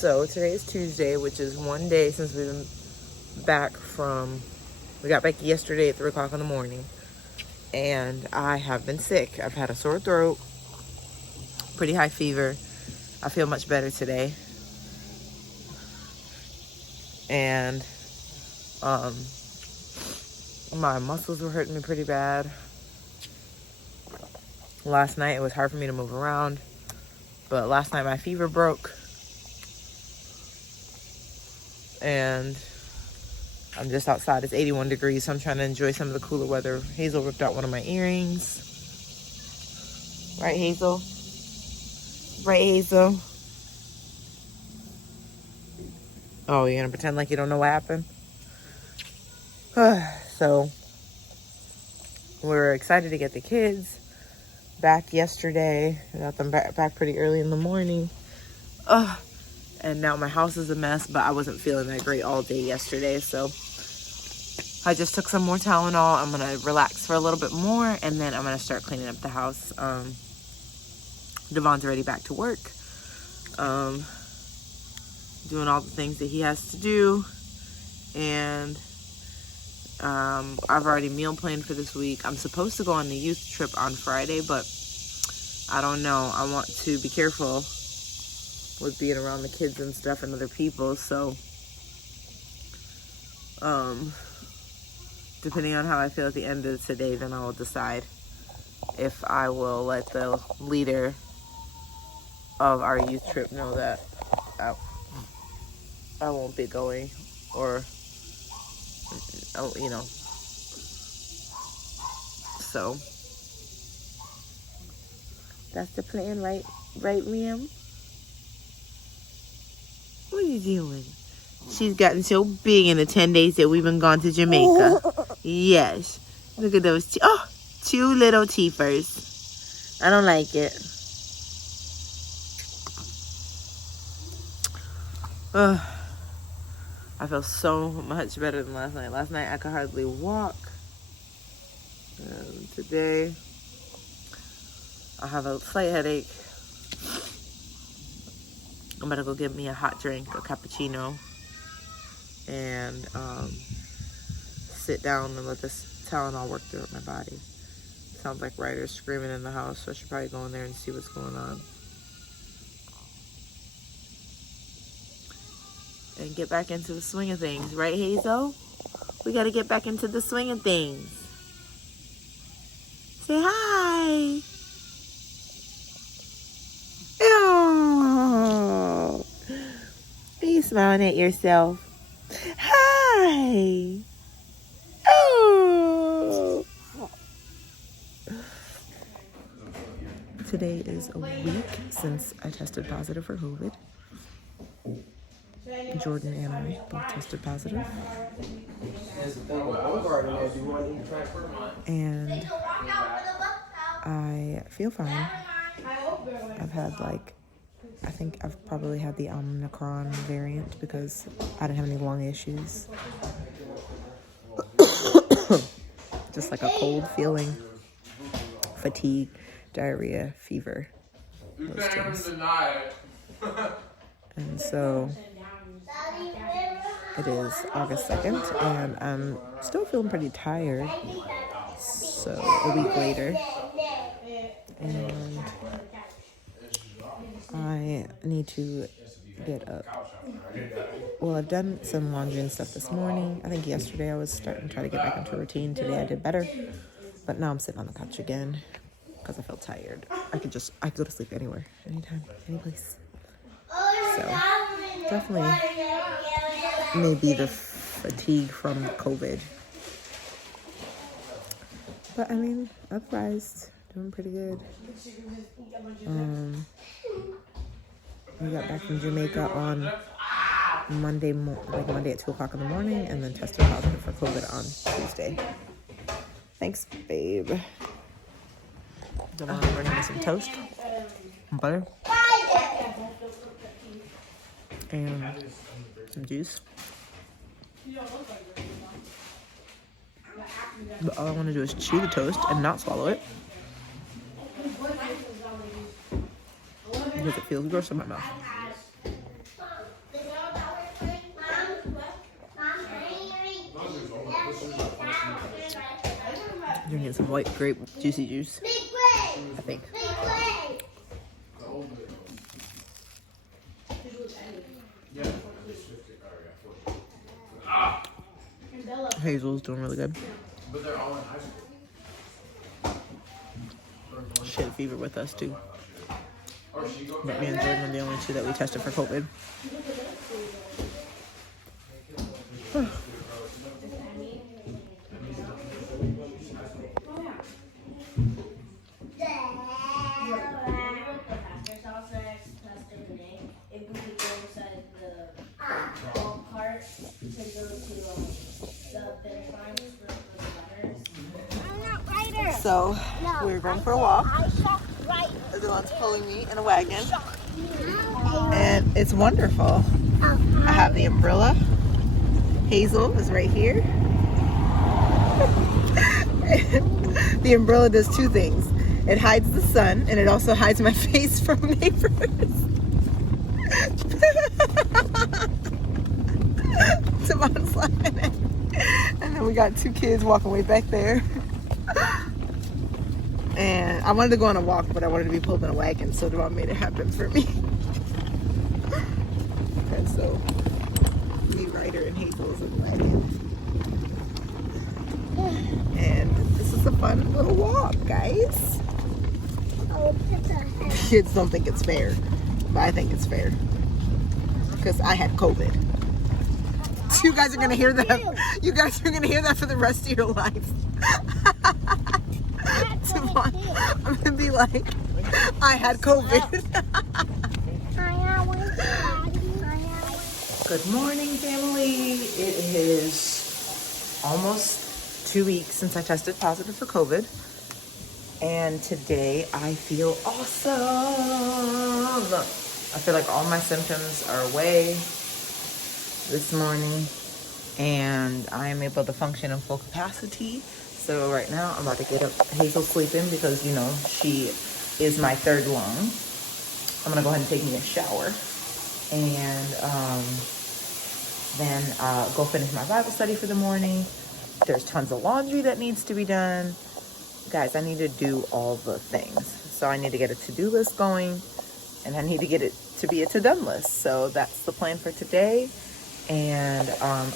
So today is Tuesday, which is one day since we've been back from, we got back yesterday at 3 o'clock in the morning. And I have been sick. I've had a sore throat, pretty high fever. I feel much better today. And my muscles were hurting me pretty bad. Last night it was hard for me to move around, but last night my fever broke. And I'm just outside. It's 81 degrees, so I'm trying to enjoy some of the cooler weather. Hazel ripped out one of my earrings. Right, Hazel? Right, Hazel? Oh, you're gonna pretend like you don't know what happened? So, we're excited to get the kids back yesterday. I got them back pretty early in the morning. And now my house is a mess, but I wasn't feeling that great all day yesterday, so I just took some more Tylenol. I'm gonna relax for a little bit more, and then I'm gonna start cleaning up the house. Devon's already back to work, doing all the things that he has to do, and I've already meal planned for this week. I'm supposed to go on the youth trip on Friday, but I don't know. I want to be careful with being around the kids and stuff and other people, so depending on how I feel at the end of today, then I will decide if I will let the leader of our youth trip know that I won't be going, or you know. So that's the plan, right, Liam? What are you doing? She's gotten so big in the 10 days that we've been gone to Jamaica. Yes. Look at those two little teethers. I don't like it. I feel so much better than last night. Last night I could hardly walk. Today I have a slight headache. I'm gonna go get me a hot drink, a cappuccino, and sit down and let this Tylenol work through my body. Sounds like Ryder's screaming in the house, so I should probably go in there and see what's going on. And get back into the swing of things, right, Hazel? We gotta get back into the swing of things. Say hi. Oh, are you smiling at yourself? Hi. Oh. Today is a week since I tested positive for COVID. Jordan and I both tested positive. And I feel fine. I've had I think I've probably had the Omicron variant because I didn't have any lung issues. Just like a cold feeling, fatigue, diarrhea, fever, those things. And so it is August 2nd, and I'm still feeling pretty tired. So a week later, and I need to get up. Well, I've done some laundry and stuff this morning. I think yesterday I was starting to try to get back into a routine. Today I did better, but now I'm sitting on the couch again because I feel tired. I could go to sleep anywhere, anytime, any place. So definitely maybe the fatigue from COVID. But I mean, otherwise, doing pretty good. We got back from Jamaica on Monday at 2 o'clock in the morning, and then tested positive for COVID on Tuesday. Thanks, babe. We're having some toast and butter and some juice. But all I want to do is chew the toast and not swallow it because it feels gross in my mouth. drinking some white grape juicy juice, I think. Hazel's doing really good. She had fever with us too. But me and Jordan were the only two that we tested for COVID. So we're going for a walk. Everyone's pulling me in a wagon, and it's wonderful. I have the umbrella. Hazel is right here. The umbrella does two things. It hides the sun, and it also hides my face from neighbors. Siobhan's laughing. And then we got two kids walking way back there. And I wanted to go on a walk, but I wanted to be pulled in a wagon, so Devon made it happen for me. And so, me, Ryder, and Hazel is in the wagon. And this is a fun little walk, guys. Kids don't think it's fair, but I think it's fair. Because I had COVID. You guys are going to hear that. You guys are going to hear that for the rest of your life. I'm going to be like, I had COVID. Good morning, family. It is almost 2 weeks since I tested positive for COVID. And today I feel awesome. I feel like all my symptoms are away this morning. And I am able to function in full capacity. So right now I'm about to get up Hazel sleeping because, you know, she is my third lung. I'm gonna go ahead and take me a shower and then go finish my Bible study for the morning. There's tons of laundry that needs to be done. Guys, I need to do all the things. So I need to get a to-do list going, and I need to get it to be a to-done list. So that's the plan for today. And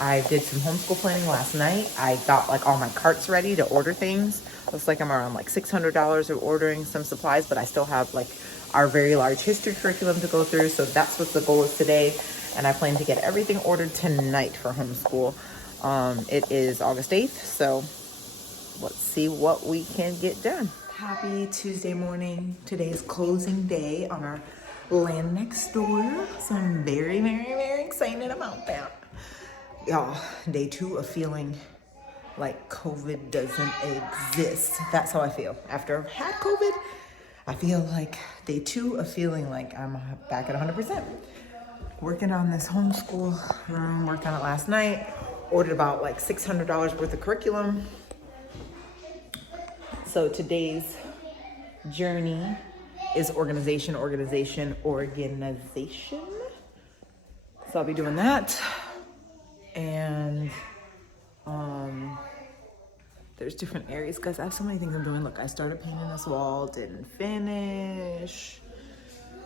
I did some homeschool planning last night. I got like all my carts ready to order things. Looks like I'm around like $600 of ordering some supplies, but I still have like our very large history curriculum to go through. So that's what the goal is today. And I plan to get everything ordered tonight for homeschool. It is August 8th, so let's see what we can get done. Happy Tuesday morning. Today is closing day on our land next door. So I'm very, very, very excited about that. Y'all, day 2 of feeling like COVID doesn't exist. That's how I feel. After I've had COVID, I feel like day 2 of feeling like I'm back at 100%. Working on this homeschool room, worked on it last night. Ordered about like $600 worth of curriculum. So today's journey is organization. So I'll be doing that. And there's different areas, guys. I have so many things I'm doing. Look, I started painting this wall, didn't finish.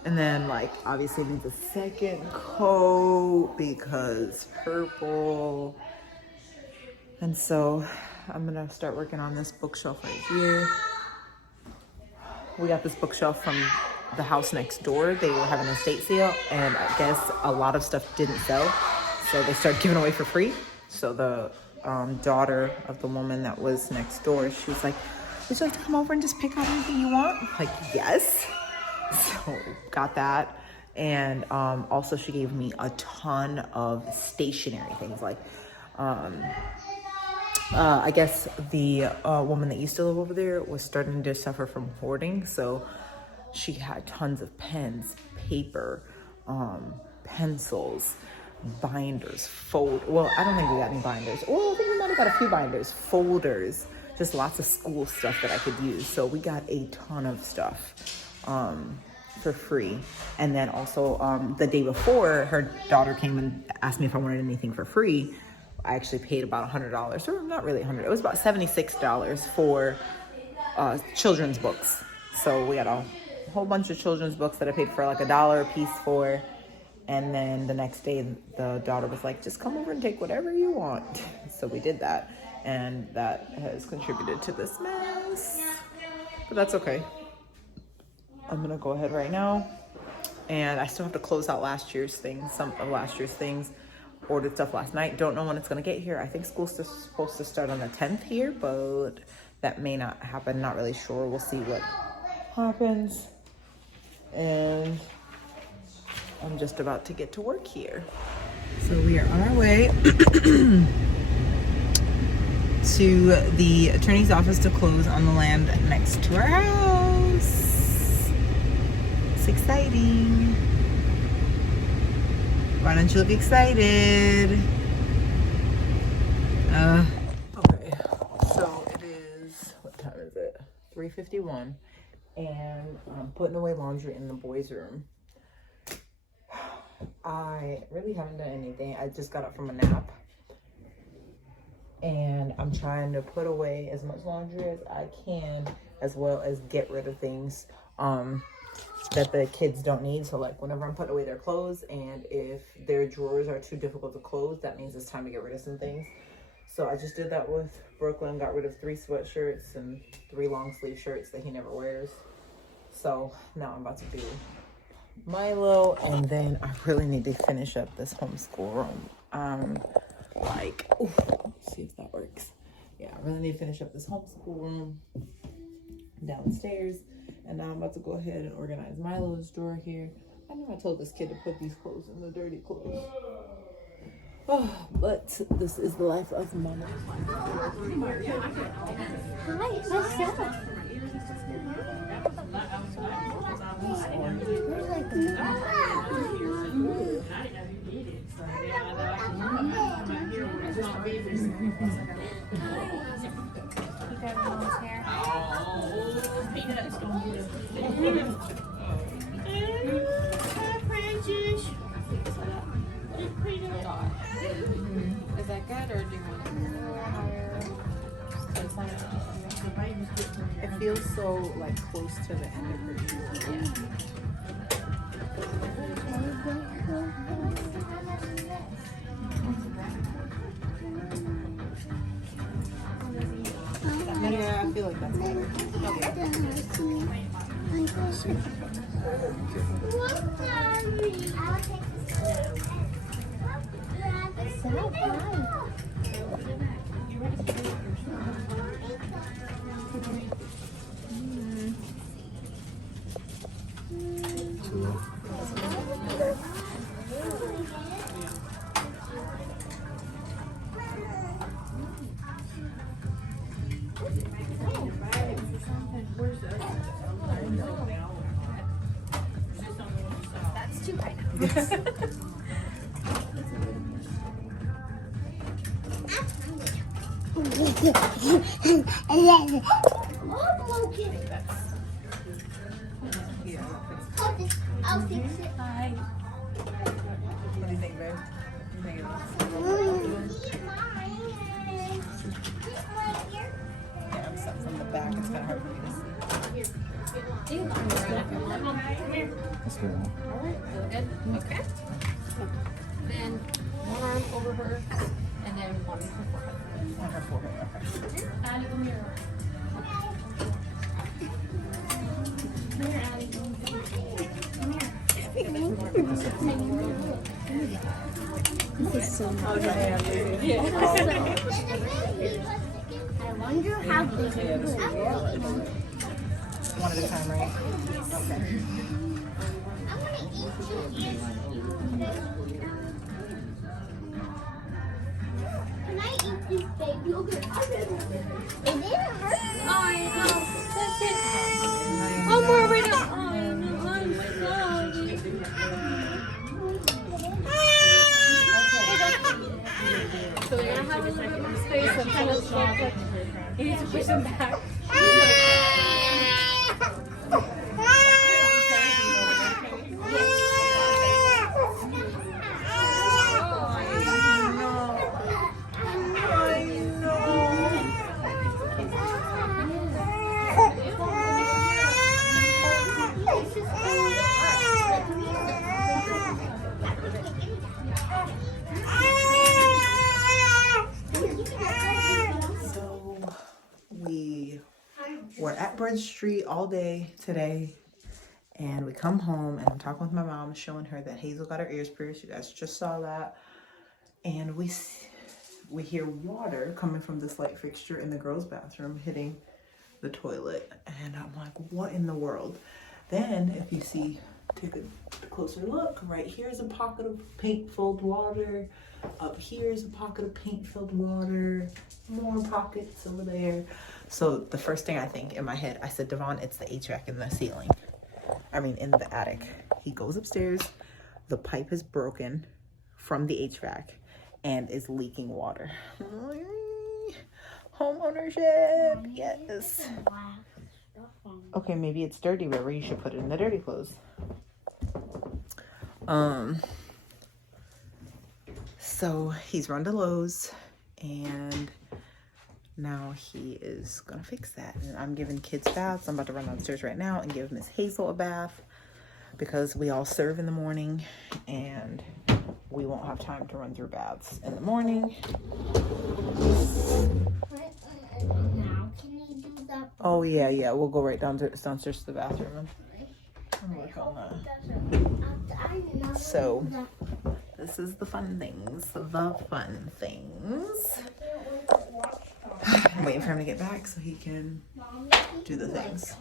And then like obviously needs a second coat because purple. And so I'm gonna start working on this bookshelf right here. We got this bookshelf from the house next door. They were having an estate sale, and I guess a lot of stuff didn't sell, so they started giving away for free. So the daughter of the woman that was next door, she was like, would you like to come over and just pick out anything you want? I'm like, yes. So got that. And also she gave me a ton of stationery things, like I guess the woman that used to live over there was starting to suffer from hoarding. So she had tons of pens, paper, pencils, binders, well, I don't think we got any binders. Well, I think we might have got a few binders, folders, just lots of school stuff that I could use. So we got a ton of stuff for free. And then also the day before, her daughter came and asked me if I wanted anything for free. I actually paid about $100, or not really $100. It was about $76 for children's books. So we got a whole bunch of children's books that I paid for like $1 a piece for. And then the next day, the daughter was like, just come over and take whatever you want. So we did that. And that has contributed to this mess. But that's okay. I'm going to go ahead right now. And I still have to close out last year's things, some of last year's things. Ordered stuff last night. Don't know when it's going to get here. I think school's supposed to start on the 10th here, but that may not happen. Not really sure. We'll see what happens. And I'm just about to get to work here. So we are on our way to the attorney's office to close on the land next to our house. It's exciting. Why don't you look excited? Okay, so it is, what time is it? 3:51, and I'm putting away laundry in the boys' room. I really haven't done anything. I just got up from a nap, and I'm trying to put away as much laundry as I can, as well as get rid of things that the kids don't need. So like whenever I'm putting away their clothes, and if their drawers are too difficult to close, that means it's time to get rid of some things. So I just did that with Brooklyn, got rid of 3 sweatshirts and 3 long sleeve shirts that he never wears. So now I'm about to do Milo, and then I really need to finish up this homeschool room. Let's see if that works. Yeah, I really need to finish up this homeschool room downstairs. And now I'm about to go ahead and organize Milo's drawer here. I know I told this kid to put these clothes in the dirty clothes. Oh, but this is the life of mama. Is that good, or do you want it? It feels so like close to the end of her shoes. Yeah, I feel like that's better. That's too bright. I'll fix it. Bye. What do you think, babe? Yeah, I'm stuck from the back. It's kind of hard for me to see. Let's go. Good? Okay. Then one arm over her, and then one her forehead. On her forehead. Okay. Addie, come here. Come here, Addie. Come here. This is so nice. Yeah. I wonder how big it is. One at a time, right? Okay. I want to eat cheese. Can I eat this fake yogurt? It didn't hurt. I know. That's it. Oh, more right now. I know. I'm sorry. So they're gonna have a little bit more space and kind of slow. You need to push them back. towards the street all day today. And we come home and I'm talking with my mom, showing her that Hazel got her ears pierced. You guys just saw that. And we hear water coming from this light fixture in the girls' bathroom hitting the toilet. And I'm like, what in the world? Then if you see, take a closer look, right here is a pocket of paint-filled water. Up here is a pocket of paint-filled water. More pockets over there. So the first thing I think in my head, I said, Devon, it's the HVAC in the ceiling. I mean, in the attic. He goes upstairs. The pipe is broken from the HVAC and is leaking water. Home ownership, yes. Okay, maybe it's dirty, River. You should put it in the dirty clothes. So he's run to Lowe's and now he is gonna fix that. And I'm giving kids baths. I'm about to run downstairs right now and give Miss Hazel a bath because we all serve in the morning and we won't have time to run through baths in the morning. Now, can you do that? Oh yeah, we'll go right downstairs to the bathroom and work on that. So this is the fun things. I'm waiting for him to get back so he can do the things.